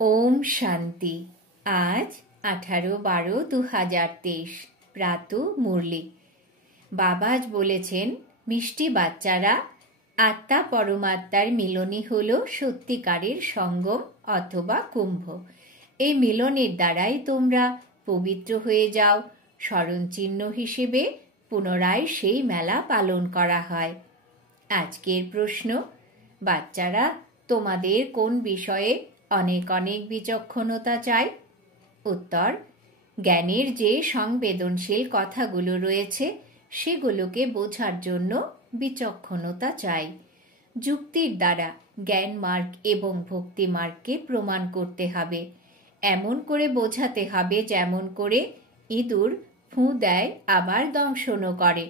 ওম শান্তি। আজ 18/12/2023 প্রাত মুরলি। বাবা আজ বলেছেন, মিষ্টি বাচ্চারা, আত্মা পরমাত্মার মিলনই হল সত্যিকারের সঙ্গম অথবা কুম্ভ। এই মিলনের দ্বারাই তোমরা পবিত্র হয়ে যাও। স্মরণচিহ্ন হিসেবে পুনরায় সেই মেলা পালন করা হয়। আজকের প্রশ্ন, বাচ্চারা, তোমাদের কোন বিষয়ে অনেক অনেক বিচক্ষণতা চাই? উত্তর, জ্ঞানের যে সংবেদনশীল কথাগুলো রয়েছে সেগুলোকে বোঝার জন্য বিচক্ষণতা চাই। যুক্তির দ্বারা জ্ঞান মার্গ এবং ভক্তি মার্গকে প্রমাণ করতে হবে। এমন করে বোঝাতে হবে যেমন করে ইঁদুর ফুঁ দেয় আবার দংশনও করে।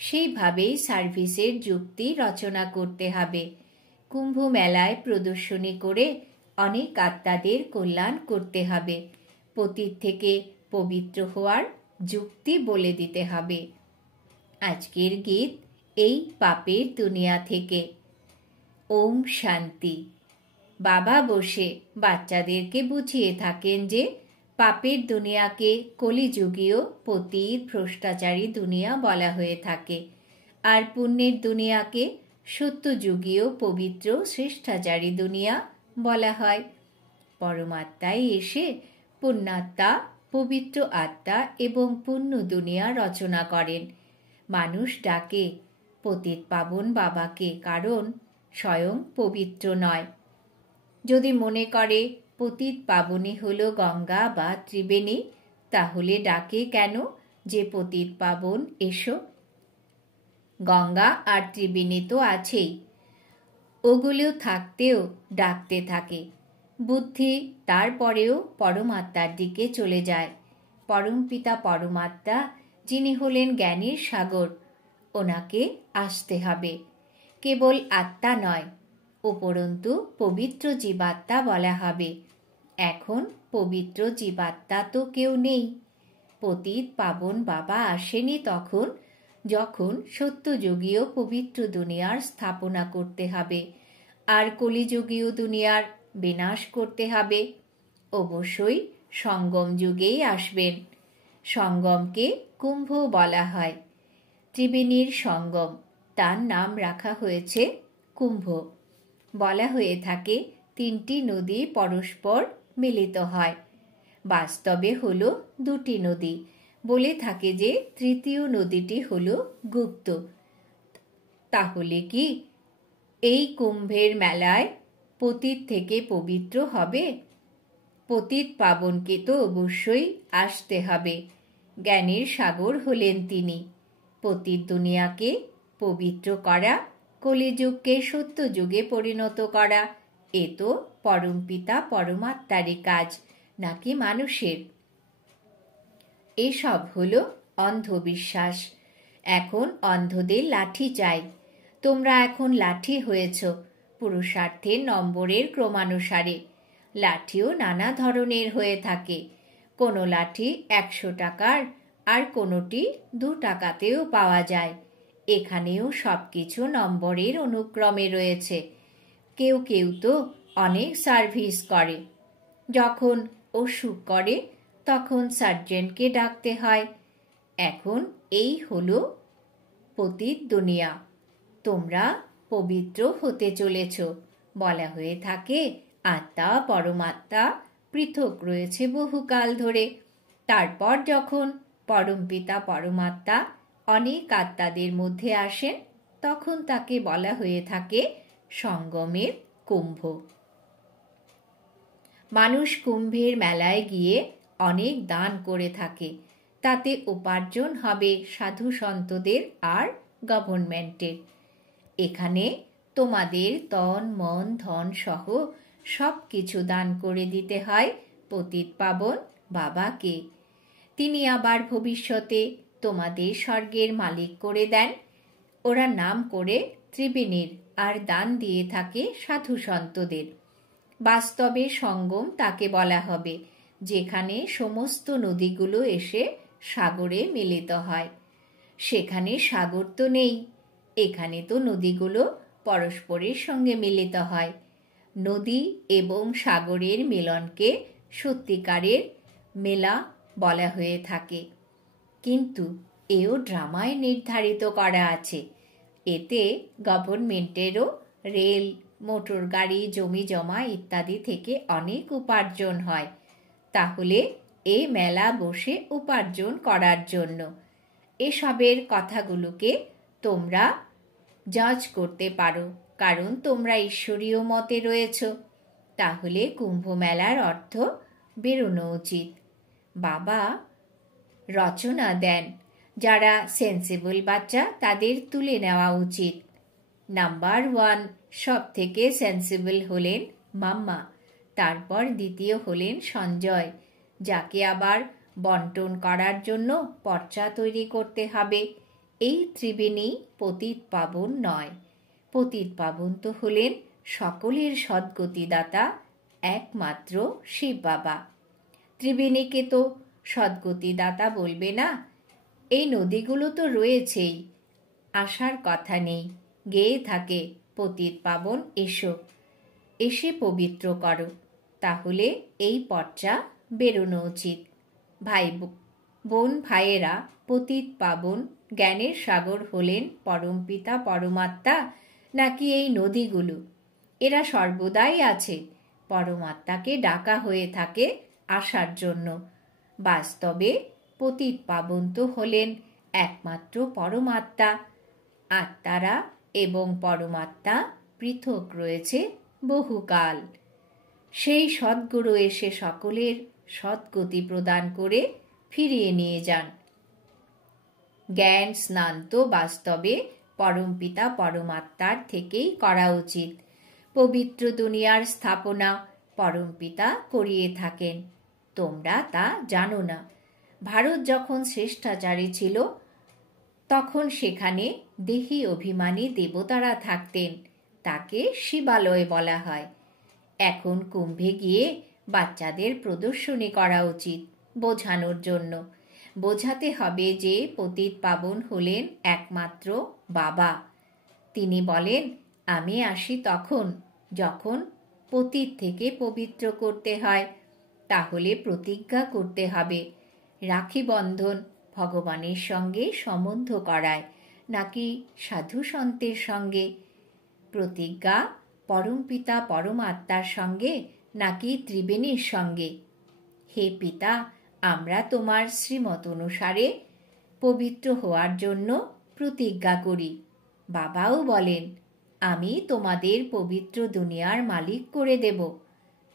সেইভাবেই সার্ভিসের যুক্তি রচনা করতে হবে। কুম্ভ মেলায় প্রদর্শনী করে অনেক আত্মাদের কল্যাণ করতে হবে। পতিত থেকে পবিত্র হওয়ার যুক্তি বলে দিতে হবে। আজকের গীত এই পাপের দুনিয়া থেকে। ওম শান্তি। বাবা বসে বাচ্চাদেরকে বুঝিয়ে থাকেন যে পাপের দুনিয়াকে কলিযুগীয় পতিত ভ্রষ্টাচারী দুনিয়া বলা হয়ে থাকে, আর পুণ্যের দুনিয়াকে সত্যযুগীয় পবিত্র শ্রেষ্ঠাচারী দুনিয়া বলা হয়। পরমাত্মায় এসে পুণ্যাত্মা, পবিত্র আত্মা এবং পুণ্য দুনিয়া রচনা করেন। মানুষ ডাকে পতিত পাবন বাবাকে, কারণ স্বয়ং পবিত্র নয়। যদি মনে করে পতিত পাবনই হল গঙ্গা বা ত্রিবেণী, তাহলে ডাকে কেন যে পতিত পাবন এসো? গঙ্গা আর ত্রিবেণী তো আছেই, ওগুলো থাকতেও ডাকতে থাকে। বুদ্ধি তারপরেও পরমাত্মার দিকে চলে যায়। পরমপিতা পরমাত্মা, যিনি হলেন জ্ঞানের সাগর, ওনাকে আসতে হবে। কেবল আত্মা নয়, উপরন্তু পবিত্র জীবাত্মা বলা হবে। এখন পবিত্র জীবাত্মা তো কেউ নেই। পতিত পাবন বাবা আসেনি তখন যখন সত্যযুগীয় পবিত্র দুনিয়ার স্থাপনা করতে হবে আর কলিযুগীয় দুনিয়ার বিনাশ করতে হবে। অবশ্যই সঙ্গম যুগেই আসবেন। সঙ্গমকে কুম্ভ বলা হয়। ত্রিবেণীর সঙ্গম, তার নাম রাখা হয়েছে কুম্ভ। বলা হয়ে থাকে তিনটি নদী পরস্পর মিলিত হয়, বাস্তবে হল দুটি নদী। বলে থাকে যে তৃতীয় নদীটি হল গুপ্ত। তাহলে কি এই কুম্ভের মেলায় পতিত থেকে পবিত্র হবে? পতিত পাবনকে তো অবশ্যই আসতে হবে। জ্ঞানের সাগর হলেন তিনি। পতিত দুনিয়াকে পবিত্র করা, কলিযুগকে সত্যযুগে পরিণত করা, এ তো পরমপিতা পরমাত্মারই কাজ, নাকি মানুষের? এসব হলো অন্ধবিশ্বাস। এখন অন্ধদের লাঠি চাই। তোমরা এখন লাঠি হয়েছ পুরুষার্থের নম্বরের ক্রমানুসারে। লাঠিও নানা ধরনের হয়ে থাকে। কোনো লাঠি 100 টাকার, আর কোনোটি 2 টাকাতেও পাওয়া যায়। এখানেও সবকিছু নম্বরের অনুক্রমে রয়েছে। কেউ কেউ তো অনেক সার্ভিস করে। যখন অসুখ করে তখন সার্জেনকে ডাকতে হয়। এখন এই হলো পতিত দুনিয়া। তোমরা পবিত্র হতে চলেছ। বলা হয়ে থাকে আত্মা পরমাত্মা পৃথক রয়েছে বহুকাল ধরে। তারপর যখন পরমপিতা পরমাত্মা অনেক আত্মাদের মধ্যে আসেন, তখন তাকে বলা হয়ে থাকে সঙ্গমের কুম্ভ। মানুষ কুম্ভের মেলায় গিয়ে অনেক দান করে থাকে। তাতে উপার্জন হবে সাধু সন্তদের আর গভর্নমেন্টের। এখানে তোমাদের তন মন ধন সহ সব কিছু দান করে দিতে হয় পতিত পাবন বাবাকে। তিনি আবার ভবিষ্যতে তোমাদের স্বর্গের মালিক করে দেন। ওরা নাম করে ত্রিবেণীর আর দান দিয়ে থাকে সাধু সন্তদের। বাস্তবে সঙ্গম তাকে বলা হবে, যেখানে সমস্ত নদীগুলো এসে সাগরে মিলিত হয়। সেখানে সাগর তো নেই, এখানে তো নদীগুলো পরস্পরের সঙ্গে মিলিত হয়। নদী এবং সাগরের মিলনকে সত্যিকারের মেলা বলা হয়ে থাকে। কিন্তু এও ড্রামায় নির্ধারিত করা আছে। এতে গভর্নমেন্টেরও রেল, মোটর গাড়ি, জমি জমা ইত্যাদি থেকে অনেক উপার্জন হয়। তাহলে এই মেলা বসে উপার্জন করার জন্য। এসবের কথাগুলোকে তোমরা জাজ করতে পারো, কারণ তোমরা ঈশ্বরীয় মতে রয়েছ। তাহলে কুম্ভ মেলার অর্থ বেরোনো উচিত। বাবা রচনা দেন, যারা সেন্সিবল বাচ্চা তাদের তুলে নেওয়া উচিত। নাম্বার 1 সব থেকে সেন্সিবল হলেন মাম্মা, তারপর দ্বিতীয় হলেন সঞ্জয়, যাকে আবার বন্টন করার জন্য পর্চা তৈরি করতে হবে। এই ত্রিবেণী পতিত পাবন নয়। পতিত পাবন তো হলেন সকলের সদ্গতিদাতা একমাত্র শিব বাবা। ত্রিবেণীকে তো সদ্গতিদাতা বলবে না। এই নদীগুলো তো রয়েছেই, আসার কথা নেই। গেয়ে থাকে পতিত পাবন এসো, এসে পবিত্র করো। তাহলে এই পর্চা বেরোনো উচিত। ভাই বোন ভাইয়েরা, পতিত পাবন জ্ঞানের সাগর হলেন পরমপিতা পরমাত্মা, নাকি এই নদীগুলো? এরা সর্বদাই আছে। পরমাত্মাকে ডাকা হয়ে থাকে আসার জন্য। বাস্তবে পতিত পাবন তো হলেন একমাত্র পরমাত্মা। আত্মারা এবং পরমাত্মা পৃথক রয়েছে বহুকাল। সেই সদ্গুরু এসে সকলের সদ্গতি প্রদান করে ফিরিয়ে নিয়ে যান। জ্ঞান স্নান তো বাস্তবে পরমপিতা পরমাত্মার থেকেই করা উচিত। পবিত্র দুনিয়ার স্থাপনা পরমপিতা করিয়ে থাকেন। তোমরা তা জানো না। ভারত যখন শ্রেষ্টাচারী ছিল, তখন সেখানে দেহী অভিমানী দেবতারা থাকতেন। তাকে শিবালয় বলা হয়। এখন কুম্ভে গিয়ে বাচ্চাদের প্রদর্শনী করা উচিত, বোঝানোর জন্য। বোঝাতে হবে যে পতিত পাবন হলেন একমাত্র বাবা। তিনি বলেন, আমি আসি তখন যখন পতিত থেকে পবিত্র করতে হয়। তাহলে প্রতিজ্ঞা করতে হবে। রাখি বন্ধন ভগবানের সঙ্গে সম্বন্ধ করায়, নাকি সাধু সন্তের সঙ্গে? প্রতিজ্ঞা পরমপিতা পরমাত্মার সঙ্গে, নাকি ত্রিবেণীর সঙ্গে? হে পিতা, আমরা তোমার শ্রীমত অনুসারে পবিত্র হওয়ার জন্য প্রতিজ্ঞা করি। বাবাও বলেন, আমি তোমাদের পবিত্র দুনিয়ার মালিক করে দেব।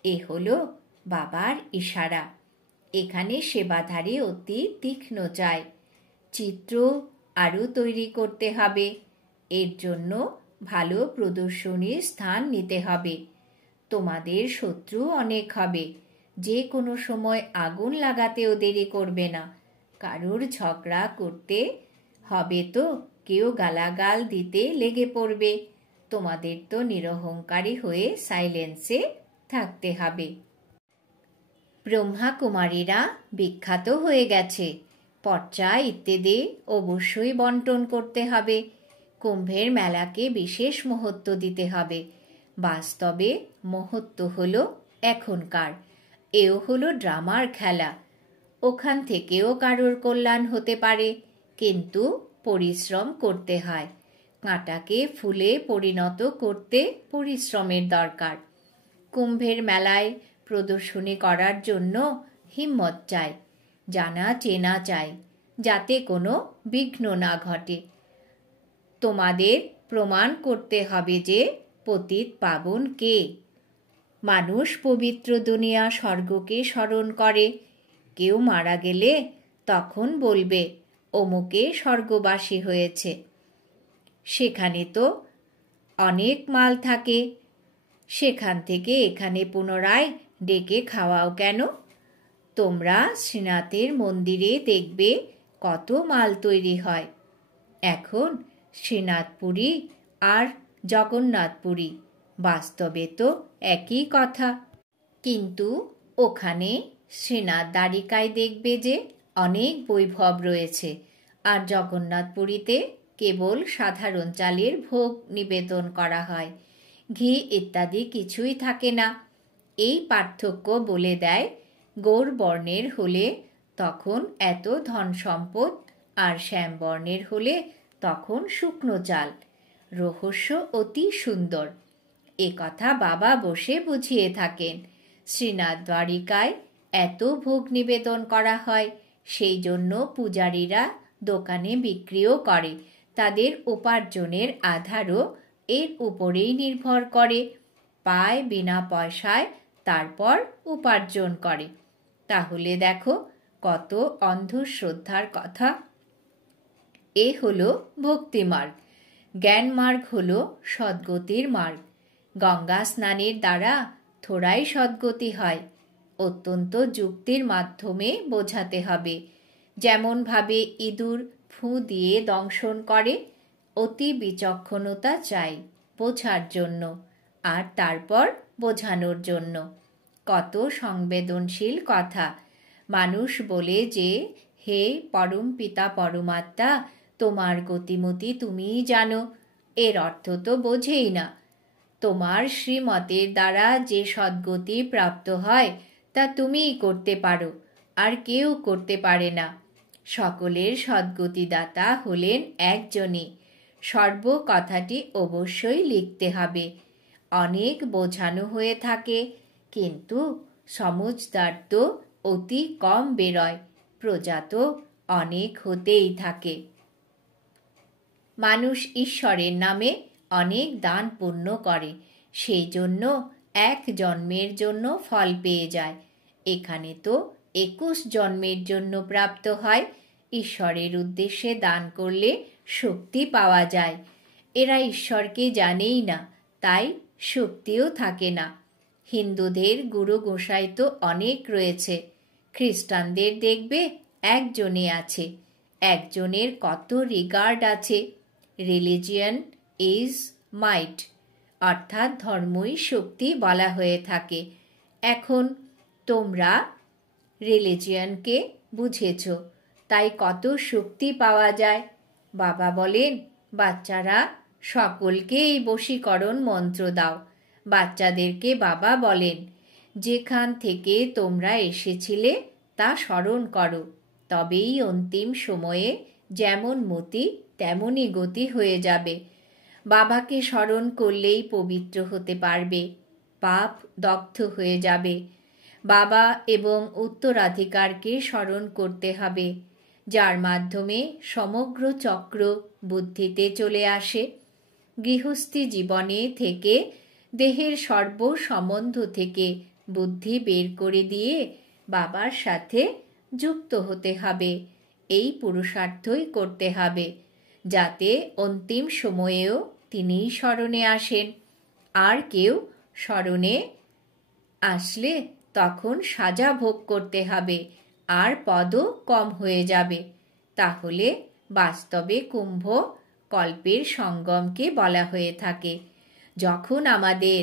এ হলো বাবার ইশারা। এখানে সেবাধারী অতি তীক্ষ্ণ চায়। চিত্র আরও তৈরি করতে হবে। এর জন্য ভালো প্রদর্শনীর স্থান নিতে হবে। তোমাদের শত্রু অনেক হবে। যে কোনো সময় আগুন লাগাতেও দেরি করবে না। কারোর ঝগড়া করতে হবে তো কেউ গালাগাল দিতে লেগে পড়বে। তোমাদের তো নিরহংকারী হয়ে সাইলেন্সে থাকতে হবে। ব্রহ্মা কুমারীরা বিখ্যাত হয়ে গেছে। পর্চা ইত্যাদি অবশ্যই বন্টন করতে হবে। কুম্ভের মেলাকে বিশেষ মহত্ব দিতে হবে। বাস্তবে মহত্ব হলো এখনকার। এও হলো ড্রামার খেলা। ওখান থেকেও কারোর কল্যাণ হতে পারে, কিন্তু পরিশ্রম করতে হয়। কাঁটাকে ফুলে পরিণত করতে পরিশ্রমের দরকার। কুম্ভের মেলায় প্রদর্শনী করার জন্য হিম্মত চাই, জানা চেনা চাই, যাতে কোনো বিঘ্ন না ঘটে। তোমাদের প্রমাণ করতে হবে যে পতিত পাবন কে। মানুষ পবিত্র দুনিয়া স্বর্গকে স্মরণ করে। কেউ মারা গেলে তখন বলবে অমুকে স্বর্গবাসী হয়েছে। সেখানে তো অনেক মাল থাকে। সেখান থেকে এখানে পুনরায় ডেকে খাওয়াও কেন? তোমরা শ্রীনাথের মন্দিরে দেখবে কত মাল তৈরি হয়। এখন শ্রীনাথপুরী আর জগন্নাথপুরী বাস্তবে তো একই কথা। কিন্তু ওখানে শ্রীনাথ দ্বারিকায় দেখবে যে অনেক বৈভব রয়েছে, আর জগন্নাথপুরীতে কেবল সাধারণ চালের ভোগ নিবেদন করা হয়। ঘি ইত্যাদি কিছুই থাকে না। এই পার্থক্য বলে দেয় গৌরবর্ণের হলে তখন এত ধন সম্পদ, আর শ্যামবর্ণের হলে তখন শুকনো চাল। রহস্য অতি সুন্দর। এ কথা বাবা বসে বুঝিয়ে থাকেন। শ্রীনাথ দ্বারিকায় এত ভোগ নিবেদন করা হয়, সেই জন্য পূজারীরা দোকানে বিক্রিও করে। তাদের উপার্জনের আধারও এর উপরেই নির্ভর করে। পায় বিনা পয়সায়, তারপর উপার্জন করে। তাহলে দেখো কত অন্ধশ্রদ্ধার কথা। এ হলো ভক্তিমার্গ। জ্ঞান মার্গ হলো সদ্গতির মার্গ। গঙ্গা স্নানের দ্বারা থোড়াই সদ্গতি হয়। অত্যন্ত যুক্তির মাধ্যমে বোঝাতে হবে। যেমনভাবে ইঁদুর ফুঁ দিয়ে দংশন করে, অতি বিচক্ষণতা চাই বোঝার জন্য, আর তারপর বোঝানোর জন্য। কত সংবেদনশীল কথা। মানুষ বলে যে, হে পরম পিতা পরমাত্মা, তোমার গতিমতি তুমিই জানো। এর অর্থ তো বোঝেই না। তোমার শ্রীমতের দ্বারা যে সদ্গতি প্রাপ্ত হয় তা তুমিই করতে পারো, আর কেউ করতে পারে না। সকলের সদ্গতিদাতা হলেন একজনই। সর্ব কথাটি অবশ্যই লিখতে হবে। অনেক বোঝানো হয়ে থাকে, কিন্তু সমজদার তো অতি কম বেরোয়, প্রজা তো অনেক হতেই থাকে। মানুষ ঈশ্বরের নামে অনেক দান পুণ্য করে, সেই জন্য এক জন্মের জন্য ফল পেয়ে যায়। এখানে তো 21 জন্মের জন্য প্রাপ্ত হয়। ঈশ্বরের উদ্দেশ্যে দান করলে শক্তি পাওয়া যায়। এরা ঈশ্বরকে জানেই না, তাই শক্তিও থাকে না। হিন্দুদের গুরু গোসাই তো অনেক রয়েছে, খ্রিস্টানদের দেখবে একজনই আছে। একজনের কত রিগার্ড আছে। রিলিজিয়ন ইজ মাইট, অর্থাৎ ধর্মই শক্তি বলা হয়ে থাকে। এখন তোমরা রিলিজিয়নকে বুঝেছ, তাই কত শক্তি পাওয়া যায়। বাবা বলেন, বাচ্চারা সকলকে এই বশীকরণ মন্ত্র দাও। বাচ্চাদেরকে বাবা বলেন, যেখান থেকে তোমরা এসেছিলে তা স্মরণ করো, তবেই অন্তিম সময়ে যেমন মতি তেমনই গতি হয়ে যাবে। বাবাকে স্মরণ করলেই পবিত্র হতে পারবে, পাপ দগ্ধ হয়ে যাবে। বাবা এবং উত্তরাধিকারকে স্মরণ করতে হবে, যার মাধ্যমে সমগ্র চক্র বুদ্ধিতে চলে আসে। গৃহস্থী জীবনে থেকে দেহের সর্ব সম্বন্ধ থেকে বুদ্ধি বের করে দিয়ে বাবার সাথে যুক্ত হতে হবে। এই পুরুষার্থই করতে হবে, যাতে অন্তিম সময়েও তিনিই স্মরণে আসেন। আর কেউ স্মরণে আসলে তখন সাজা ভোগ করতে হবে, আর পদও কম হয়ে যাবে। তাহলে বাস্তবে কুম্ভ কল্পের সঙ্গমকে বলা হয়ে থাকে। যখন আমাদের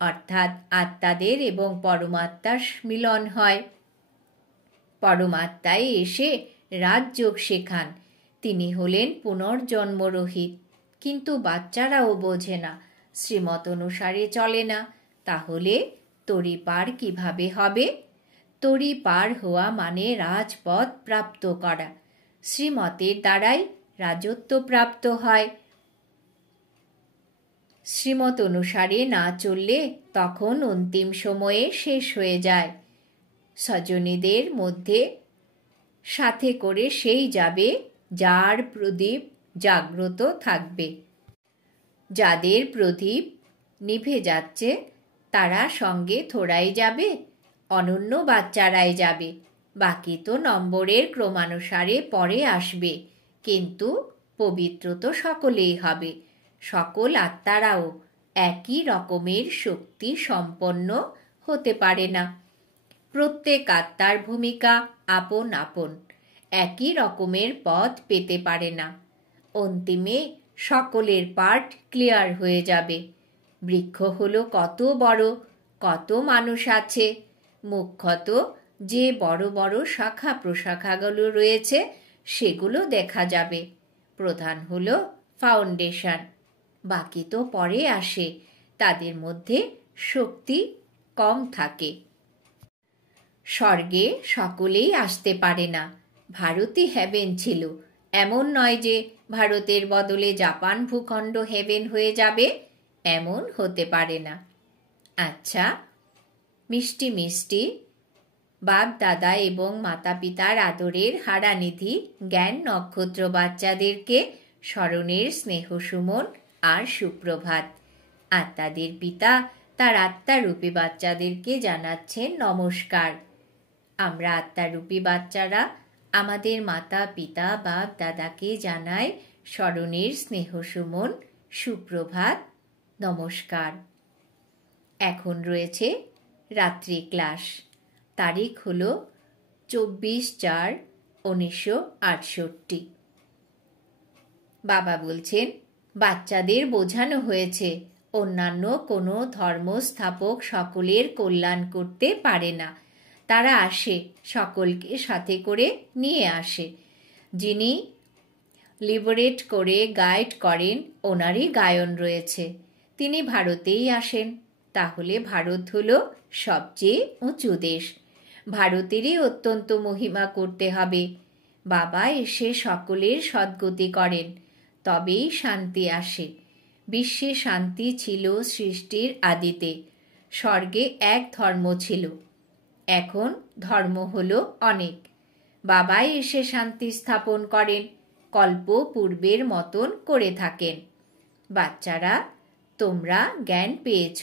অর্থাৎ আত্মাদের এবং পরমাত্মার মিলন হয়, পরমাত্মাই এসে রাজযোগ শেখান। তিনি হলেন পুনর্জন্মরহিত। কিন্তু বাচ্চারাও বোঝে না, শ্রীমত অনুসারে চলে না। তাহলে তরি পার কিভাবে হবে? তরি পার হওয়া মানে রাজপদ প্রাপ্ত করা। শ্রীমতের দ্বারাই রাজত্ব প্রাপ্ত হয়। শ্রীমত অনুসারে না চললে তখন অন্তিম সময়ে শেষ হয়ে যায়। সজনীদের মধ্যে সাথে করে সেই যাবে যার প্রদীপ জাগ্রত থাকবে। যাদের প্রদীপ নিভে যাচ্ছে তারা সঙ্গে থোড়াই যাবে, অনন্য বাচ্চারাই যাবে। বাকি তো নম্বরের ক্রমানুসারে পরে আসবে, কিন্তু পবিত্র তো সকলেই হবে। সকল আত্মারাও একই রকমের শক্তি সম্পন্ন হতে পারে না। প্রত্যেক আত্মার ভূমিকা আপন আপন, একই রকমের পথ পেতে পারে না। অন্তিমে সকলের পার্ট ক্লিয়ার হয়ে যাবে। বৃক্ষ হলো কত বড়, কত মানুষ আছে। মুখ্যত যে বড় বড় শাখা প্রশাখাগুলো রয়েছে সেগুলো দেখা যাবে। প্রধান হলো ফাউন্ডেশন, বাকি তো পরে আসে। তাদের মধ্যে শক্তি কম থাকে। স্বর্গে সকলেই আসতে পারে না। ভারতই হেভেন ছিল, এমন নয় যে ভারতের বদলে জাপান ভূখণ্ড হেভেন হয়ে যাবে, এমন হতে পারে না। আচ্ছা, মিষ্টি মিষ্টি বাপ দাদা এবং মাতা পিতার আদরের হারানিধি জ্ঞান নক্ষত্র বাচ্চাদেরকে স্মরণের স্নেহ সুমন আর সুপ্রভাত। আত্মাদের পিতা তার আত্মারূপী বাচ্চাদেরকে জানাচ্ছেন নমস্কার। আমরা আত্মারূপী বাচ্চারা আমাদের মাতা পিতা বাপ দাদাকে জানাই স্মরণের স্নেহ সুমন সুপ্রভাত, নমস্কার। এখন রয়েছে রাত্রি ক্লাস। তারিখ হল 24/4/1968। বাবা বলছেন, বাচ্চাদের বোঝানো হয়েছে অন্যান্য কোনো ধর্মস্থাপক সকলের কল্যাণ করতে পারে না। তারা আসে, সকলকে সাথে করে নিয়ে আসে। যিনি লিবারেট করে গাইড করেন, ওনারই গায়ন রয়েছে। তিনি ভারতেই আসেন। তাহলে ভারত হলো সবচেয়ে উঁচু দেশ। ভারতেরই অত্যন্ত মহিমা করতে হবে। বাবা এসে সকলের সদ্গতি করেন, তবেই শান্তি আসে। বিশ্বে শান্তি ছিল সৃষ্টির আদিতে। স্বর্গে এক ধর্ম ছিল, এখন ধর্ম হলো অনেক। বাবাই এসে শান্তি স্থাপন করেন, কল্প পূর্বের মতন করে থাকেন। বাচ্চারা, তোমরা জ্ঞান পেয়েছ,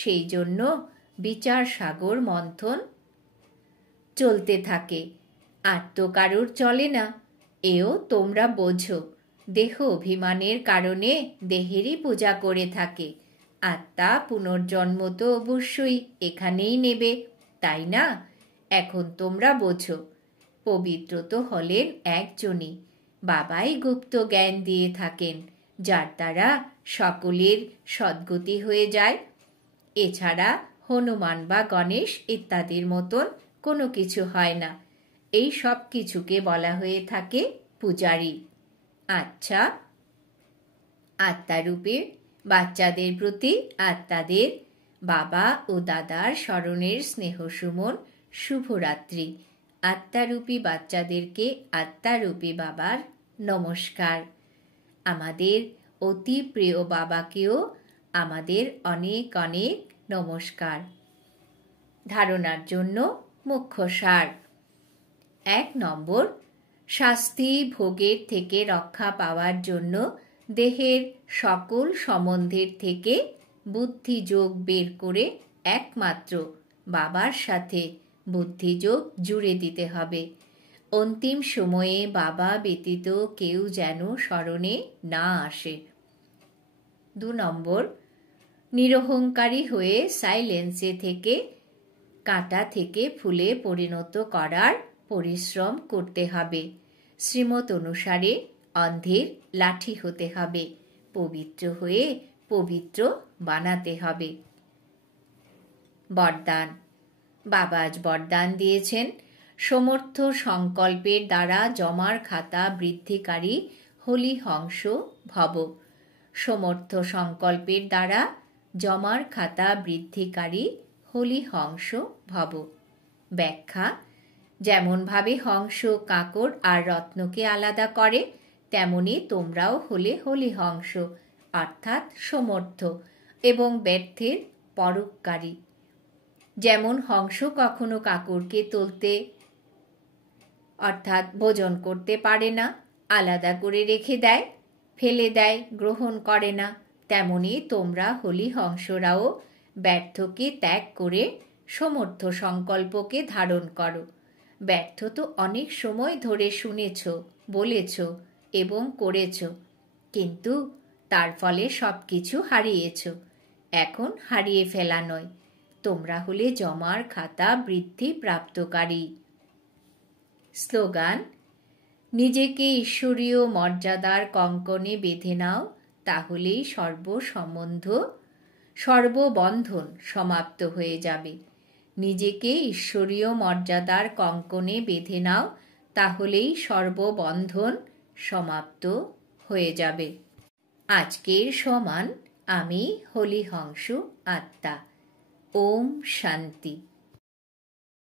সেই জন্য বিচার সাগর মন্থন চলতে থাকে। আর তো কারোর চলে না, এও তোমরা বোঝো। দেহ অভিমানের কারণে দেহেরই পূজা করে থাকে। আত্মা পুনর্জন্ম তো অবশ্যই এখানেই নেবে, তাই না? এখন তোমরা বোঝো। পবিত্র তো হলেন একজনই, বাবাই গুপ্ত জ্ঞান দিয়ে থাকেন, যার দ্বারা সকলের সদ্গতি হয়ে যায়। এছাড়া হনুমান বা গণেশ ইত্যাদির মতন কোনো কিছু হয় না। এই সব কিছুকে বলা হয়ে থাকে পূজারী। আচ্ছা, আত্মারূপে বাচ্চাদের প্রতি আত্মাদের বাবা ও দাদার স্মরণের স্নেহ সুমন শুভরাত্রি। আত্মারূপী বাচ্চাদেরকে আত্মারূপী বাবার নমস্কার। আমাদের অতি প্রিয় বাবাকেও আমাদের অনেক অনেক নমস্কার। ধারণার জন্য মুখ্য সার। 1 নম্বর, শাস্তি ভোগের থেকে রক্ষা পাওয়ার জন্য দেহের সকল সম্বন্ধের থেকে বুদ্ধিযোগ বের করে একমাত্র বাবার সাথে বুদ্ধিযোগ জুড়ে দিতে হবে। অন্তিম সময়ে বাবা ব্যতীত কেউ যেন স্মরণে না আসে। 2 নম্বর, নিরহংকারী হয়ে সাইলেন্সে থেকে কাঁটা থেকে ফুলে পরিণত করার পরিশ্রম করতে হবে। শ্রীমত অনুসারে অন্ধের লাঠি হতে হবে, পবিত্র হয়ে পবিত্র বানাতে হবে। বরদান। বাবা আজ বরদান দিয়েছেন, সমর্থ সংকল্পের দ্বারা জমার খাতা বৃদ্ধিকারী হলি হংস ভব। সমর্থ সংকল্পের দ্বারা জমার খাতা বৃদ্ধিকারী হলি হংস ভব। ব্যাখ্যা: যেমনভাবে হংস কাঁকড় আর রত্নকে আলাদা করে, তেমনি তোমরাও হলে হলি হংস, অর্থাৎ সমর্থ এবং ব্যর্থের পরোপকারী। যেমন হংস কখনো কাঁকড়কে তুলতে অর্থাৎ ভোজন করতে পারে না, আলাদা করে রেখে দেয়, ফেলে দেয়, গ্রহণ করে না, তেমনি তোমরা হলি হংসরাও ব্যর্থকে ত্যাগ করে সমর্থ সংকল্পকে ধারণ করো। ব্যর্থ তো অনেক সময় ধরে শুনেছ, বলেছ এবং করেছ, কিন্তু তার ফলে সব কিছু হারিয়েছ। এখন হারিয়ে ফেলা নয়, তোমরা হলে জমার খাতা বৃদ্ধি প্রাপ্তকারী। স্লোগান: নিজেকে ঈশ্বরীয় মর্যাদার কঙ্কণে বেঁধে নাও, তাহলেই সর্ববন্ধন সমাপ্ত হয়ে যাবে। নিজেকে ঈশ্বরীয় মর্যাদার কঙ্কণে বেঁধে নাও, তাহলেই সর্ববন্ধন সমাপ্ত হয়ে যাবে। আজকের সমান আমি হলি হংস আত্মা। ওম শান্তি।